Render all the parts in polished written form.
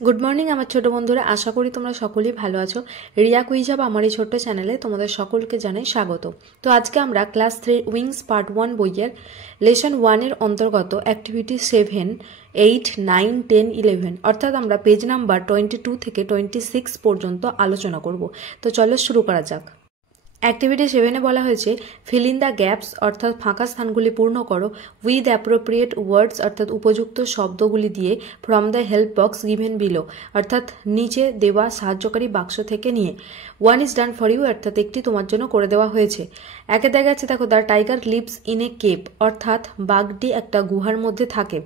Good morning আমার ছোট বন্ধুরা, আশা করি তোমরা সকলেই ভালো আছো। রিয়া কুইজ হাব আমার এই ছোট্ট চ্যানেলে তোমাদের সকলকে জানাই স্বাগত। তো আজকে আমরা ক্লাস 3 উইংস পার্ট 1 বইয়ের লেসন 1 এর অন্তর্গত অ্যাক্টিভিটি 7, 8, 9, 10, 11 অর্থাৎ আমরা পেজ নাম্বার 22 থেকে 26 পর্যন্ত আলোচনা করব। তো চলো শুরু করা যাক। অ্যাক্টিভিটি 7-এ বলা হয়েছে ফিল ইন দ্য গ্যাপস অর্থাৎ ফাঁকা স্থানগুলি পূর্ণ করো উইথ অ্যাপ্রোপ্রিয়েট ওয়ার্ডস অর্থাৎ উপযুক্ত শব্দগুলি দিয়ে from the help box given below অর্থাৎ নিচে দেওয়া সাহায্যকারী বাক্স থেকে নিয়ে। 1 ইজ ডান ফর ইউ অর্থাৎ একটি তোমার জন্য করে দেওয়া হয়েছে। একে দেখা যাচ্ছে দেখো the tiger lives in a cave অর্থাৎ বাঘটি একটা গুহার মধ্যে থাকে।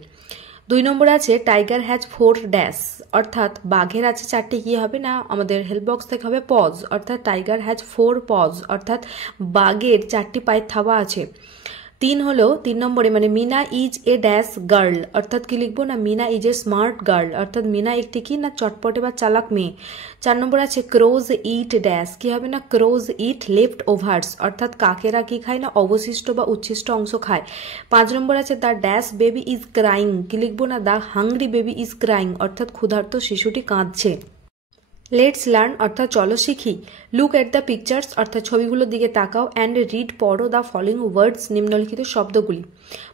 2 নম্বরে আছে টাইগার হ্যাজ 4 ড্যাশ অর্থাৎ বাঘের আছে 4টি, কি হবে না আমাদের হেল্প বক্স থেকে হবে পজ অর্থাৎ টাইগার হ্যাজ 4 পজ অর্থাৎ বাঘের 4টি পায়ের থাবা আছে। 3 নম্বরে মানে Meena is a dash girl অর্থাৎ কি লিখবো না Meena is a smart girl অর্থাৎ মিনা একটি কি না চটপটে বা চালাক মেয়ে। 4 নম্বর আছে ক্রোজ ইট ড্যাশ, কি হবে না ক্রোজ ইট লেফট ওভার্স অর্থাৎ কাকেরা কি খায় না অবশিষ্ট বা উচ্ছিষ্ট অংশ খায়। 5 নম্বর আছে the dash baby is crying, কি লিখবো না the hungry baby is crying অর্থাৎ ক্ষুধার্ত শিশুটি কাঁদছে। লেটস লার্ন অর্থাৎ চলো শিখি। লুক এট দ্য পিকচার্স অর্থাৎ ছবিগুলোর দিকে তাকাও অ্যান্ড রিড পড়ো দ্য ফলোইং ওয়ার্ডস নিম্নলিখিত শব্দগুলি।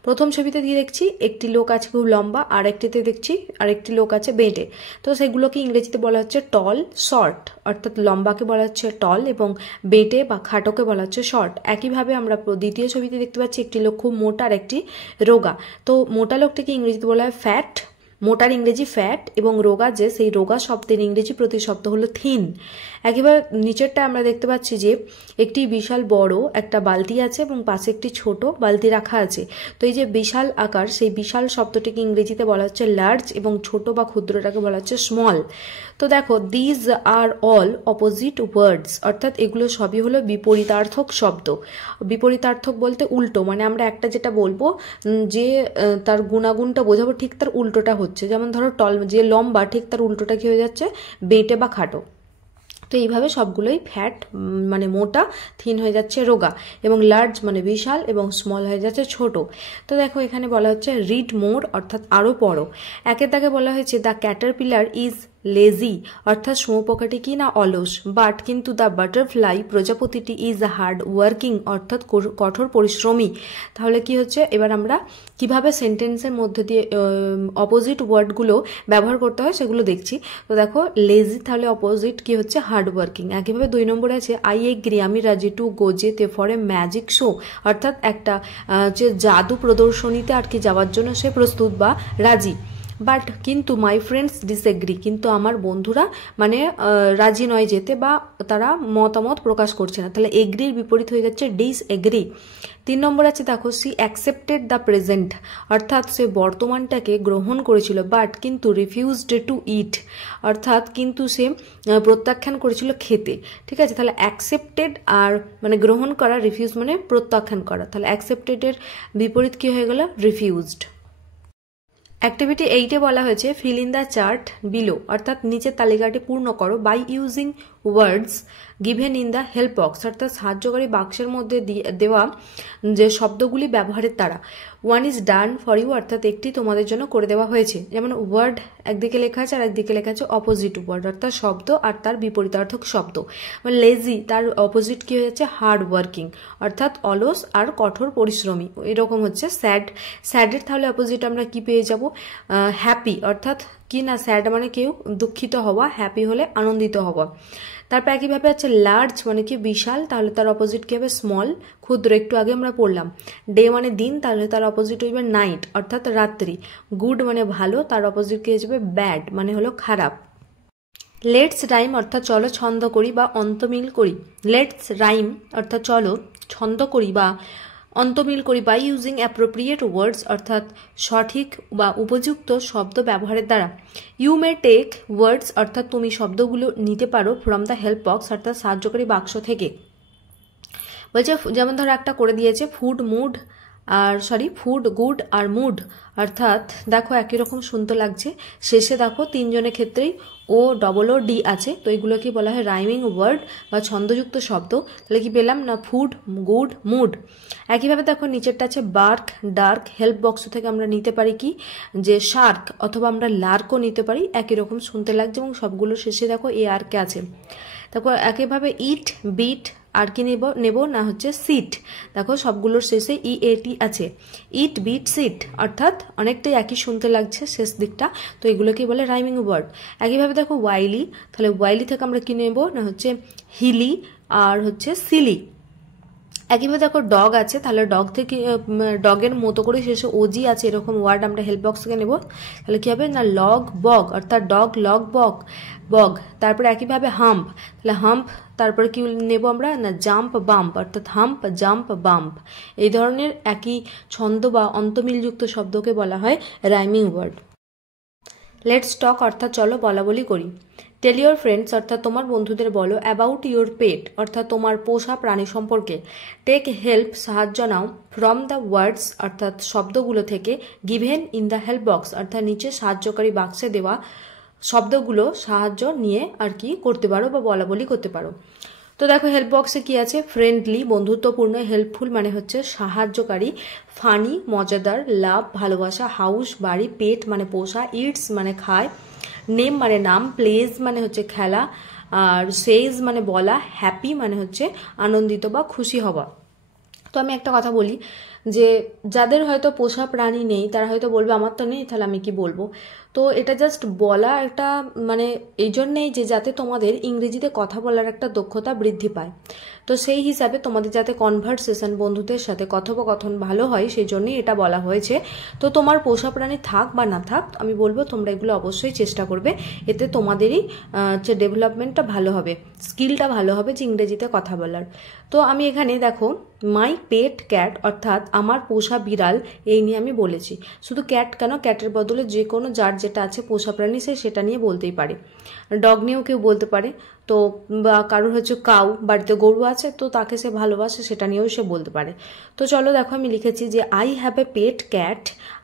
প্রথম ছবিতে দিয়ে দেখছি একটি লোক আছে খুব লম্বা, আর একটিতে দেখছি আরেকটি লোক আছে বেঁটে। তো সেগুলোকে ইংরেজিতে বলা হচ্ছে টল, শর্ট অর্থাৎ লম্বাকে বলা হচ্ছে টল এবং বেঁটে বা খাটোকে বলা হচ্ছে শর্ট। একইভাবে আমরা দ্বিতীয় ছবিতে দেখতে পাচ্ছি একটি লোক খুব মোটা আর একটি রোগা। তো মোটা লোকটিকে ইংরেজিতে বলা হয় ফ্যাট, মোটার ইংরেজি ফ্যাট এবং রোগা যে সেই রোগা শব্দের ইংরেজি প্রতিশব্দ হলো থিন। একেবারে নিচেরটা আমরা দেখতে পাচ্ছি যে একটি বিশাল বড় একটা বালতি আছে এবং পাশে একটি ছোট বালতি রাখা আছে। তো এই যে বিশাল আকার সেই বিশাল শব্দটিকে ইংরেজিতে বলা হচ্ছে লার্জ এবং ছোট বা ক্ষুদ্রটাকে বলা হচ্ছে স্মল। তো দেখো these are all opposite words অর্থাৎ এগুলো সবই হলো বিপরীতার্থক শব্দ। বিপরীতার্থক বলতে উল্টো, মানে আমরা একটা যেটা বলবো যে তার গুণাগুণটা বোঝাবো ঠিক তার উল্টোটা হচ্ছে। যেমন ধরো টল যে লম্বা ঠিক তার উল্টোটা কি হয়ে যাচ্ছে বেঁটে বা খাটো। তো এইভাবে সবগুলোই ফ্যাট মানে মোটা, থিন হয়ে যাচ্ছে রোগা এবং লার্জ মানে বিশাল এবং স্মল হয়ে যাচ্ছে ছোট। তো দেখো এখানে বলা হচ্ছে রিড মোর অর্থাৎ আরও পড়ো। একের দাগে বলা হয়েছে দ্য ক্যাটারপিলার ইজ লেজি অর্থাৎ শুঁয়োপোকাটি কি না অলস, বাট কিন্তু দ্য বাটারফ্লাই প্রজাপতিটি ইজ হার্ড ওয়ার্কিং অর্থাৎ কঠোর পরিশ্রমী। তাহলে কি হচ্ছে এবার আমরা কিভাবে সেন্টেন্সের মধ্যে দিয়ে অপোজিট ওয়ার্ডগুলো ব্যবহার করতে হয় সেগুলো দেখছি। তো দেখো লেজি তাহলে অপোজিট কি হচ্ছে হার্ড ওয়ার্কিং। একইভাবে 2 নম্বরে আছে আই এগ্রি আমি রাজি টু গো যেতে ফর এ ম্যাজিক শো অর্থাৎ একটা যে জাদু প্রদর্শনীতে আর কি যাওয়ার জন্য সে প্রস্তুত বা রাজি। বাট কিন্তু মাই ফ্রেন্ডস ডিসএগ্রি কিন্তু আমার বন্ধুরা মানে রাজি নয় যেতে বা তারা মতামত প্রকাশ করছে না। তাহলে এগ্রির বিপরীত হয়ে যাচ্ছে ডিসএগ্রি। 3 নম্বর আছে দেখো সি অ্যাকসেপ্টেড দ্য প্রেজেন্ট অর্থাৎ সে বর্তমানটাকে গ্রহণ করেছিল বাট কিন্তু রিফিউজড টু ইট অর্থাৎ কিন্তু সে প্রত্যাখ্যান করেছিল খেতে। ঠিক আছে, তাহলে অ্যাকসেপ্টেড আর মানে গ্রহণ করা, রিফিউজ মানে প্রত্যাখ্যান করা। তাহলে অ্যাকসেপ্টেডের বিপরীত কি হয়ে গেল রিফিউজড। অ্যাক্টিভিটি 8-এ বলা হয়েছে fill in the chart below অর্থাৎ নিচের তালিকাটি পূর্ণ করো by using words given in the help box অর্থাৎ সাহায্যকারী বাক্সের মধ্যে দেওয়া যে শব্দগুলি ব্যবহারের দ্বারা। 1 ইজ ডান ফর ইউ অর্থাৎ একটি তোমাদের জন্য করে দেওয়া হয়েছে। যেমন ওয়ার্ড একদিকে লেখা আছে আর একদিকে লেখা আছে অপোজিট ওয়ার্ড অর্থাৎ শব্দ আর তার বিপরীতার্থক শব্দ। মানে লেজি তার অপোজিট কি হয়ে যাচ্ছে হার্ড ওয়ার্কিং অর্থাৎ অলস আর কঠোর পরিশ্রমী। এরকম হচ্ছে স্যাড, স্যাডের তাহলে অপোজিট আমরা কি পেয়ে যাব হ্যাপি অর্থাৎ কি না স্যাড মানে কেউ দুঃখিত হওয়া, হ্যাপি হলে আনন্দিত হওয়া। তারপর একইভাবে আছে লার্জ মানে কি বিশাল, তাহলে তার অপোজিট কি হবে স্মল ক্ষুদ্র, একটু আগে আমরা পড়লাম। ডে মানে দিন, তাহলে তার অপোজিট হইবে নাইট অর্থাৎ রাত্রি। গুড মানে ভালো, তার অপোজিট কি হয়ে যাবে ব্যাড মানে হলো খারাপ। লেটস রাইম অর্থাৎ চলো ছন্দ করি বা অন্তমিল করি। লেটস রাইম অর্থাৎ চলো ছন্দ করি বা অন্তমিল করি বাই ইউজিং অ্যাপ্রোপ্রিয়েট ওয়ার্ডস অর্থাৎ সঠিক বা উপযুক্ত শব্দ ব্যবহারের দ্বারা। ইউ মে টেক ওয়ার্ডস অর্থাৎ তুমি শব্দগুলো নিতে পারো ফ্রম দ্য হেল্প বক্স অর্থাৎ সাহায্যকারী বাক্স থেকে। বলছে যেমন ধরো একটা করে দিয়েছে ফুড মুড আর সরি ফুড, গুড আর মুড, অর্থাৎ দেখো একই রকম শুনতে লাগছে। শেষে দেখো তিনজনের ক্ষেত্রেই ও ডবল ও ডি আছে, তো এগুলোকে বলা হয় রাইমিং ওয়ার্ড বা ছন্দযুক্ত শব্দ। তাহলে কি পেলাম না, ফুড, গুড, মুড। একইভাবে দেখো নিচেরটা আছে বার্ক, ডার্ক। হেল্প বক্স থেকে আমরা নিতে পারি কি, যে শার্ক, অথবা আমরা লার্কও নিতে পারি, একই রকম শুনতে লাগছে এবং সবগুলো শেষে দেখো এ আর কে আছে। তারপর একইভাবে ইট, বিট, আর কি নেব না হচ্ছে সিট। দেখো সবগুলোর শেষে ইএটি আছে, ইট, বিট, সিট, অর্থাৎ অনেকটাই একই শুনতে লাগছে শেষ দিকটা, তো এগুলোকেই বলে রাইমিং ওয়ার্ড। একইভাবে দেখো ওয়াইলি, তাহলে ওয়াইলি থেকে আমরা কি নেব না হচ্ছে হিলি আর হচ্ছে সিলি। একইভাবে দেখো ডগ আছে, তাহলে ডগ থেকে ডগের মতো করে শেষে ওজি আছে, এরকম ওয়ার্ড আমরা হেল্প বক্স থেকে নেব। তাহলে কি হবে না লগ, বগ, অর্থাৎ ডগ, লগ, বগ, বগ। তারপরে একইভাবে হাম্প, তাহলে হাম্প, তারপরে কি নেব আমরা না জাম্প, বাম্প, অর্থাৎ হাম্প, জাম্প, বাম্প। এই ধরনের একই ছন্দ বা অন্তমিলযুক্ত শব্দকে বলা হয় রাইমিং ওয়ার্ড। লেটস টক, অর্থাৎ চলো বলা বলি করি। টেল ইউর ফ্রেন্ডস, অর্থাৎ তোমার বন্ধুদের বলো। অ্যাবাউট ইউর পেট, অর্থাৎ তোমার পোষা প্রাণী সম্পর্কে। টেক হেল্প, সাহায্য নাও। ফ্রম দ্য ওয়ার্ডস, অর্থাৎ শব্দগুলো থেকে। Given in the help box, অর্থাৎ নিচে সাহায্যকারী বাক্সে দেওয়া শব্দগুলো সাহায্য নিয়ে আর কি করতে পারো বা বলা বলি করতে পারো। তো দেখো হেল্প বক্সে কি আছে, ফ্রেন্ডলি বন্ধুত্বপূর্ণ, হেল্পফুল মানে হচ্ছে সাহায্যকারী, ফানি মজাদার, লাভ ভালোবাসা, হাউস বাড়ি, পেট মানে পোষা, ইটস মানে খায়, নেম মানে নাম, প্লেজ মানে হচ্ছে খেলা, আর সেইজ মানে বলা, হ্যাপি মানে হচ্ছে আনন্দিত বা খুশি হওয়া। তো আমি একটা কথা বলি, যে যাদের হয়তো পোষা প্রাণী নেই তারা হয়তো বলবে আমার তো নেই, তাহলে আমি কি বলবো। তো এটা জাস্ট বলা একটা মানে এই জন্যেই যে যাতে তোমাদের ইংরেজিতে কথা বলার একটা দক্ষতা বৃদ্ধি পায়। তো সেই হিসাবে তোমাদের যাতে কনভারসেশন, বন্ধুদের সাথে কথোপকথন ভালো হয়, সেই জন্যই এটা বলা হয়েছে। তো তোমার পোষা প্রাণী থাক বা না থাক, আমি বলবো তোমরা এগুলো অবশ্যই চেষ্টা করবে, এতে তোমাদেরই যে ডেভেলপমেন্টটা ভালো হবে, স্কিলটা ভালো হবে যে ইংরেজিতে কথা বলার। তো আমি এখানে দেখো মাই পেট ক্যাট, অর্থাৎ আমার পোষা বিড়াল, এই নিয়ে আমি বলেছি। শুধু ক্যাট কেন, ক্যাটের বদলে যে কোনো যার যেটা আছে পোষা প্রাণী সে সেটা নিয়ে বলতেই পারে। ডগ নিয়েও কেউ বলতে পারে। তো বা কারোর হচ্ছে কাউ, বাড়িতে গরু আছে তো তাকে সে ভালোবাসে, সেটা নিয়েও সে বলতে পারে। তো চলো দেখো আমি লিখেছি যে I have a pet cat,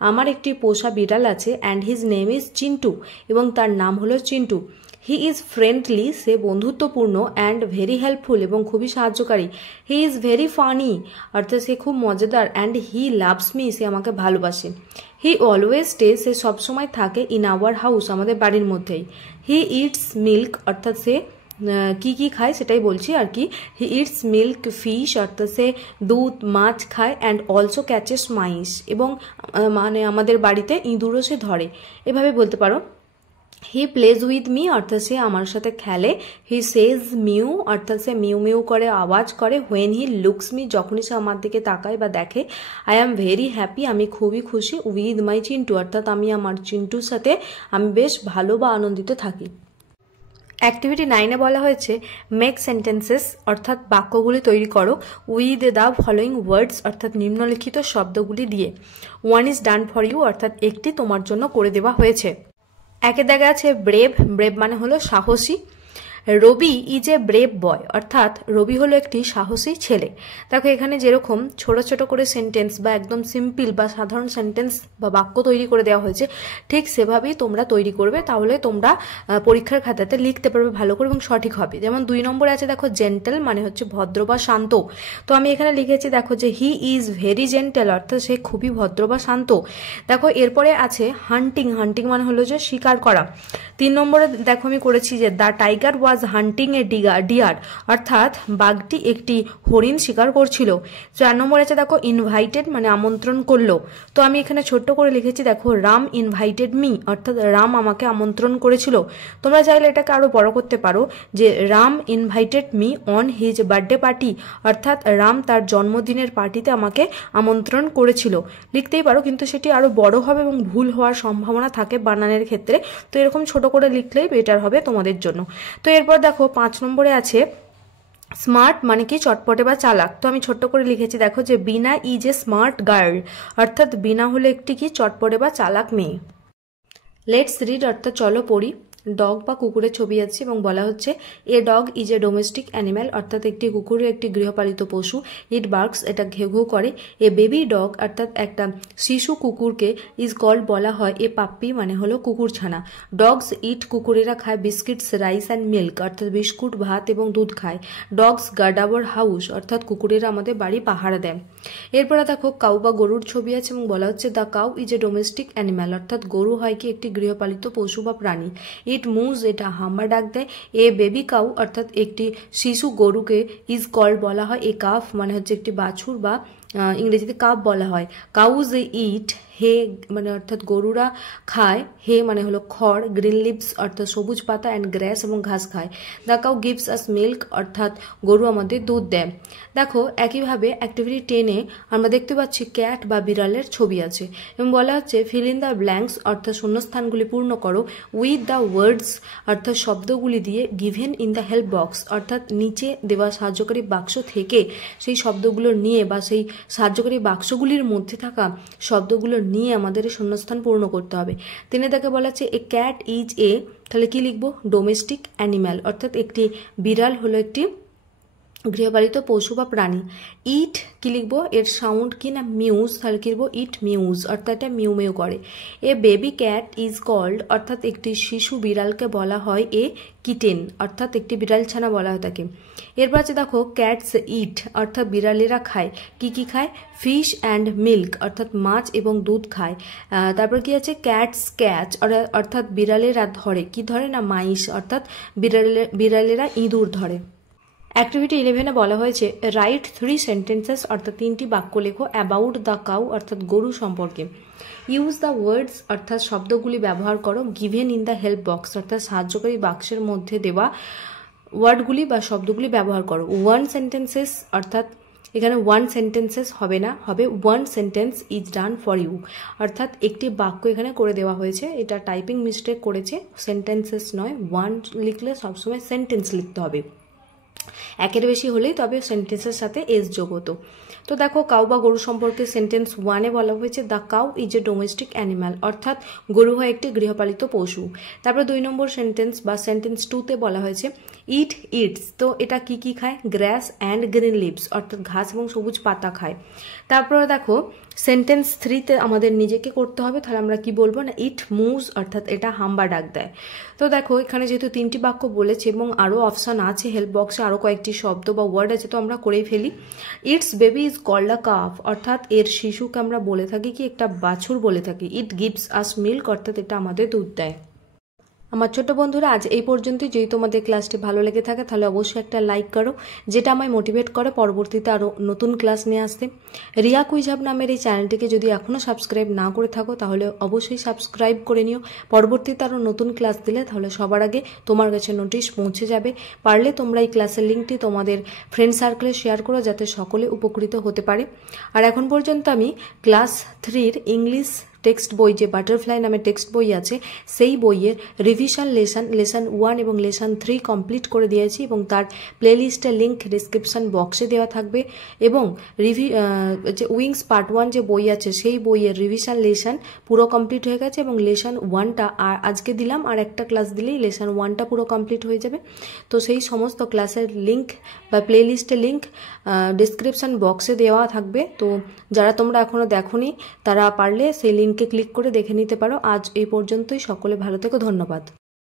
আমার একটি পোষা বিড়াল আছে, and his name is Chintu, এবং তার নাম হলো চিন্টু। হি ইজ ফ্রেন্ডলি, সে বন্ধুত্বপূর্ণ, অ্যান্ড ভেরি হেল্পফুল, এবং খুবই সাহায্যকারী। হি ইজ ভেরি ফানি, অর্থাৎ সে খুব মজাদার, অ্যান্ড হি লাভস মি, সে আমাকে ভালোবাসে। হি অলওয়েজ স্টে, সে সবসময় থাকে, ইন আওয়ার হাউস, আমাদের বাড়ির মধ্যেই। হি ইটস মিল্ক, অর্থাৎ সে কি কি খায় সেটাই বলছি আর কি। হি ইটস মিল্ক, ফিশ, অর্থাৎ সে দুধ মাছ খায়, অ্যান্ড অলসো ক্যাচেস মাইস, এবং মানে আমাদের বাড়িতে ইঁদুরও সে ধরে, এভাবে বলতে পারো। হি প্লেজ উইথ মি, অর্থাৎ সে আমার সাথে খেলে। হি সেজ মিউ, অর্থাৎ সে মিউ মিউ করে আওয়াজ করে। হোয়েন হি লুকস মি, যখনই সে আমার দিকে তাকায় বা দেখে। আই অ্যাম ভেরি হ্যাপি, আমি খুবই খুশি। উইথ মাই চিন্টু, অর্থাৎ আমি আমার চিন্টুর সাথে আমি বেশ ভালো বা আনন্দিত থাকি। অ্যাক্টিভিটি 9-এ বলা হয়েছে মেক সেন্টেন্সেস, অর্থাৎ বাক্যগুলি তৈরি করো উইথ দ্য ফলোয়িং ওয়ার্ডস, অর্থাৎ নিম্নলিখিত শব্দগুলি দিয়ে। 1 ইজ ডান ফর ইউ, অর্থাৎ একটি তোমার জন্য করে দেওয়া হয়েছে। একে দেখা আছে ব্রেভ, ব্রেভ মানে হলো সাহসী। রবি ইজ এ ব্রেভ বয়, অর্থাৎ রবি হলো একটি সাহসী ছেলে। দেখো এখানে যেরকম ছোট ছোট করে সেন্টেন্স বা একদম সিম্পল বা সাধারণ সেন্টেন্স বা বাক্য তৈরি করে দেওয়া হয়েছে, ঠিক সেভাবেই তোমরা তৈরি করবে, তাহলে তোমরা পরীক্ষার খাতাতে লিখতে পারবে ভালো করে এবং সঠিক হবে। যেমন 2 নম্বরে আছে দেখো জেন্টেল, মানে হচ্ছে ভদ্র বা শান্ত। তো আমি এখানে লিখেছি দেখো যে হি ইজ ভেরি জেন্টেল, অর্থাৎ সে খুবই ভদ্র বা শান্ত। দেখো এরপরে আছে হান্টিং, হান্টিং মানে হলো যে শিকার করা। 3 নম্বরে দেখো আমি করেছি যে the tiger was hunting a deer, অর্থাৎ বাঘটি একটি হরিণ শিকার করছিল। 4 নম্বরে আছে দেখো ইনভাইটেড, মানে আমন্ত্রণ করলো। তো আমি এখানে ছোট্ট করে লিখেছি দেখো রাম ইনভাইটেড মি, অর্থাৎ রাম আমাকে আমন্ত্রণ করেছিল। তোমরা চাইলে এটাকে আরো বড় করতে পারো যে Ram invited me on his birthday party, অর্থাৎ রাম তার জন্মদিনের পার্টিতে আমাকে আমন্ত্রণ করেছিল। লিখতেই পারো, কিন্তু সেটি আরো বড় হবে এবং ভুল হওয়ার সম্ভাবনা থাকে বানানের ক্ষেত্রে। তো এরকম ছোট করে লিখলেই বেটার হবে তোমাদের জন্য। তো এরপর দেখো 5 নম্বরে আছে স্মার্ট, মানে কি চটপটে বা চালাক। তো আমি ছোট্ট করে লিখেছি দেখো যে বিনা ইজ এ স্মার্ট গার্ল, অর্থাৎ বিনা হলো একটি কি চটপটে বা চালাক মেয়ে। লেটস রিড, অর্থাৎ চলো পড়ি। ডগ বা কুকুরের ছবি আছে এবং বলা হচ্ছে a dog is a domestic animal, অর্থাৎ একটি কুকুর একটি গৃহপালিত পশু। ইট বার্কস, এটা ঘেউ ঘেউ করে। এ বেবি ডগ অর্থাৎ একটা শিশু কুকুরকে ইজ কল্ড বলা হয় এ পাপ্পি, মানে হলো কুকুরছানা। ডগস ইট, কুকুরেরা খায় বিস্কিটস, রাইস অ্যান্ড মিল্ক, অর্থাৎ বিস্কুট, ভাত এবং দুধ খায়। ডগস গার্ড আওয়ার হাউস, অর্থাৎ কুকুরেরা আমাদের বাড়ি পাহারা দেয়। এরপরে দেখো কাউ বা গরুর ছবি আছে এবং বলা হচ্ছে the cow is a domestic animal, অর্থাৎ গরু হয় কি একটি গৃহপালিত পশু বা প্রাণী। ইট মুভস, এটা হাম্বা ডাক দেয়। এ বেবি কাউ, অর্থাৎ একটি শিশু গরুকে ইজ কল্ড বলা হয় এ কাফ, মানে হচ্ছে একটি বাছুর বা ইংরেজিতে কাপ বলা হয়। কাউজ ইট হে, মানে অর্থাৎ গরুরা খায়, হে মানে হলো খড়, গ্রিন লিভস অর্থাৎ সবুজ পাতা, অ্যান্ড গ্রাস এবং ঘাস খায়। The cow gives us milk, অর্থাৎ গরু আমাদের দুধ দেয়। দেখো একইভাবে অ্যাক্টিভিটি 10-এ আমরা দেখতে পাচ্ছি ক্যাট বা বিড়ালের ছবি আছে এবং বলা হচ্ছে ফিল ইন দ্য ব্ল্যাঙ্কস, অর্থাৎ শূন্যস্থানগুলি পূর্ণ করো উইথ দ্য ওয়ার্ডস, অর্থাৎ শব্দগুলি দিয়ে given in the help box, অর্থাৎ নিচে দেওয়া সাহায্যকারী বাক্স থেকে সেই শব্দগুলো নিয়ে বা সেই সাহায্যকারী বাক্সগুলির মধ্যে থাকা শব্দগুলো নিয়ে আমাদের এই শূন্যস্থান পূর্ণ করতে হবে। তিনি তাকে বলা হচ্ছে এ ক্যাট ইজ এ, তাহলে কি লিখবো, ডোমেস্টিক অ্যানিম্যাল, অর্থাৎ একটি বিড়াল হলো একটি গৃহপালিত পশু বা প্রাণী। ইট কি লিখবো, এর সাউন্ড কি না মিউজ, তাহলে কি লিখবো ইট মিউজ, অর্থাৎ এটা মিউ মিউ করে। এ বেবি ক্যাট ইজ কল্ড, অর্থাৎ একটি শিশু বিড়ালকে বলা হয় এ কিটেন, অর্থাৎ একটি বিড়াল ছানা বলা হয় তাকে। এরপর আছে দেখো ক্যাটস ইট, অর্থাৎ বিড়ালেরা খায়, কি কি খায়, ফিশ অ্যান্ড মিল্ক, অর্থাৎ মাছ এবং দুধ খায়। তারপর কি আছে ক্যাটস ক্যাচ, অর্থাৎ বিড়ালেরা ধরে, কি ধরে না মাইস, অর্থাৎ বিড়ালেরা ইঁদুর ধরে। অ্যাক্টিভিটি 11-এ বলা হয়েছে রাইট 3 সেন্টেন্সেস, অর্থাৎ 3টি বাক্য লেখো অ্যাবাউট দ্য কাউ, অর্থাৎ গরু সম্পর্কে। ইউজ দ্য ওয়ার্ডস, অর্থাৎ শব্দগুলি ব্যবহার করো given in the help box, অর্থাৎ সাহায্যকারী বাক্সের মধ্যে দেওয়া ওয়ার্ডগুলি বা শব্দগুলি ব্যবহার করো। 1 সেন্টেন্সেস, অর্থাৎ এখানে 1 সেন্টেন্সেস হবে না, হবে 1 sentence is done for you, অর্থাৎ একটি বাক্য এখানে করে দেওয়া হয়েছে, এটা টাইপিং মিস্টেক করেছে, সেন্টেন্সেস নয়, 1 লিখলে সবসময় সেন্টেন্স লিখতে হবে। একের বেশি হলেই তবে সেন্টেন্সের সাথে এস যোগ হতো। তো দেখো কাউ বা গরু সম্পর্কে সেন্টেন্স 1-এ বলা হয়েছে the cow is a domestic animal, অর্থাৎ গরু হয় একটি গৃহপালিত পশু। তারপর 2 নম্বর সেন্টেন্স বা সেন্টেন্স 2-তে বলা হয়েছে ইট ইটস, তো এটা কি কি খায়, গ্রাস অ্যান্ড গ্রিন লিভস, অর্থাৎ ঘাস এবং সবুজ পাতা খায়। তারপরে দেখো সেন্টেন্স 3-তে আমাদের নিজেকে করতে হবে, তাহলে আমরা কি বলবো না ইট মুভস, অর্থাৎ এটা হাম্বা ডাক দেয়। তো দেখো এখানে যেহেতু 3টি বাক্য বলেছে এবং আরও অপশান আছে হেল্প বক্সে, আরও কয়েকটি শব্দ বা ওয়ার্ড আছে, তো আমরা করেই ফেলি। Its baby is called a calf, অর্থাৎ এর শিশুকে আমরা বলে থাকি কি একটা বাছুর বলে থাকি। ইট গিভস আস মিল্ক, অর্থাৎ এটা আমাদের দুধ দেয়। আমার ছোট বন্ধুরা আজ এই পর্যন্তই। যদি তোমাদের ক্লাসটি ভালো লেগে থাকে তাহলে অবশ্যই একটা লাইক করো, যেটা আমায় মোটিভেট করে পরবর্তীতে আরও নতুন ক্লাস নিয়ে আসতে। রিয়া কুইজ হাব নামের এই চ্যানেলটিকে যদি এখনও সাবস্ক্রাইব না করে থাকো তাহলে অবশ্যই সাবস্ক্রাইব করে নিও, পরবর্তীতে আরও নতুন ক্লাস দিলে তাহলে সবার আগে তোমার কাছে নোটিশ পৌঁছে যাবে। পারলে তোমরা এই ক্লাসের লিঙ্কটি তোমাদের ফ্রেন্ড সার্কেলে শেয়ার করো যাতে সকলে উপকৃত হতে পারে। আর এখন পর্যন্ত আমি ক্লাস 3-র ইংলিশ টেক্সট বই, যে বাটারফ্লাই নামে টেক্সট বই আছে, সেই বইয়ের রিভিশন লেসন 1 এবং লেসন 3 কমপ্লিট করে দিয়েছি এবং তার প্লেলিস্টের লিঙ্ক ডিসক্রিপশন বক্সে দেওয়া থাকবে। এবং যে উইংস পার্ট 1 যে বই আছে সেই বইয়ের রিভিশন লেসন পুরো কমপ্লিট হয়ে গেছে এবং লেসন 1টা আর আজকে দিলাম, আর একটা ক্লাস দিলেই লেসন 1টা পুরো কমপ্লিট হয়ে যাবে। তো সেই সমস্ত ক্লাসের লিঙ্ক বা প্লেলিস্টের লিঙ্ক ডিসক্রিপশন বক্সে দেওয়া থাকবে। তো যারা তোমরা এখনও দেখোনি তারা পারলে সেই লিঙ্কে ক্লিক করে দেখে নিতে পারো। আজ এই পর্যন্তই, সকলে ভালো থেকো, ধন্যবাদ।